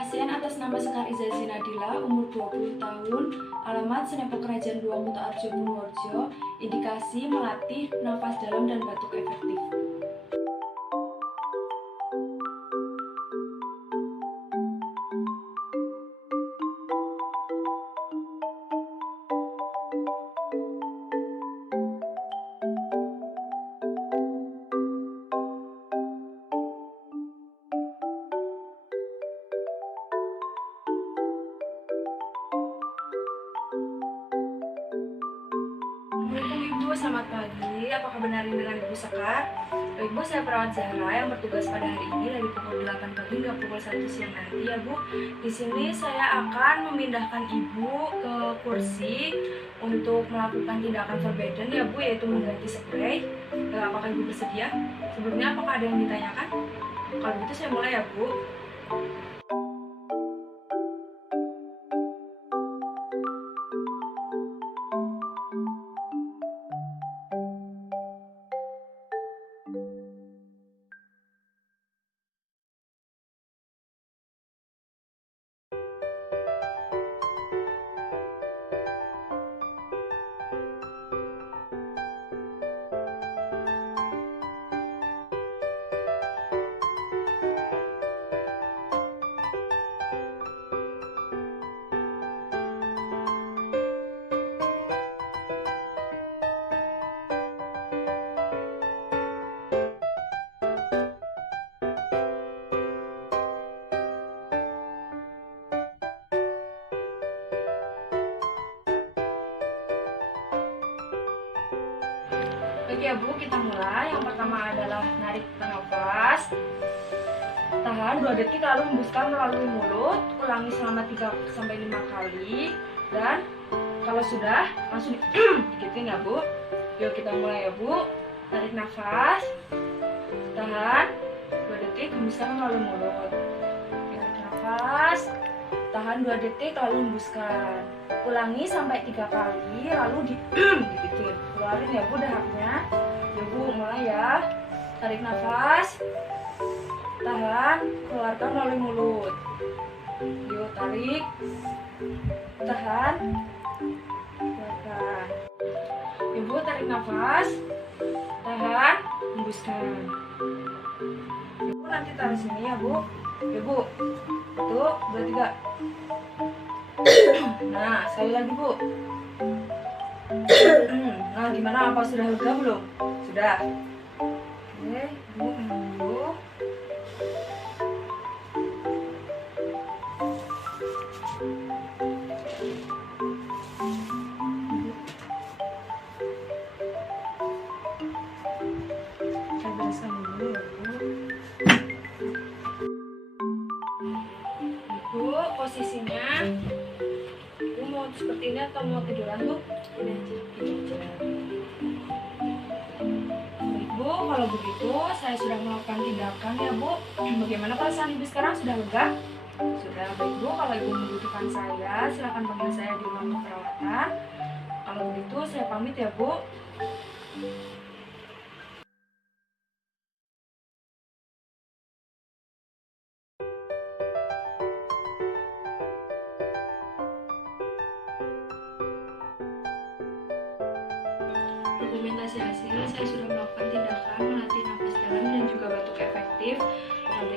pasien atas nama Sekar Izazi Nadila, umur 20 tahun, alamat Senepok Kerajaan 2 Kuto Arjo Purworejo, indikasi melatih nafas dalam dan batuk efektif. Assalamualaikum Ibu, selamat pagi. Apakah benar ini dengan Ibu Sekar? Ibu, saya perawat Zahra yang bertugas pada hari ini dari pukul 8 pagi hingga pukul 1 siang nanti ya Bu. Di sini saya akan memindahkan Ibu ke kursi untuk melakukan tindakan forbidden ya Bu, yaitu mengganti spray. Apakah Ibu bersedia? Sebelumnya apakah ada yang ditanyakan? Kalau begitu saya mulai ya Bu. Oke ya Bu, kita mulai. Yang pertama adalah narik nafas, tahan 2 detik lalu hembuskan melalui mulut, ulangi selama 3-5 kali, dan kalau sudah langsung dikitin ya Bu. Yuk kita mulai ya Bu. Tarik nafas, tahan 2 detik, hembuskan melalui mulut. Tarik nafas, tahan 2 detik lalu hembuskan, ulangi sampai 3 kali lalu dikitin. Keluarin ya Bu dahaknya. Ya Bu, mulai ya. Tarik nafas, tahan, keluarkan melalui mulut. Yuk tarik, tahan, keluarkan. Ya Bu, tarik nafas, tahan, hembuskan. Ya Bu, nanti taruh sini ya Bu. Ya Bu, 1, 2, 3. Nah, sekali lagi Bu. Nah, gimana? Apa sudah lega belum? Sudah. Oke, Bu menunggu. Saya bereskan dulu ya Bu. Bu, posisinya Bu mau seperti ini atau mau tiduran Bu? Ini aja. Baik Bu, kalau begitu saya sudah melakukan tindakan ya Bu. Bagaimana perasaan Ibu sekarang? Sudah lega? Sudah. Baik Bu, kalau Ibu membutuhkan saya, silakan panggil saya di ruang perawatan. Kalau begitu saya pamit ya Bu. Dokumentasi hasil, saya sudah melakukan tindakan melatih nafas dalam dan juga batuk efektif pada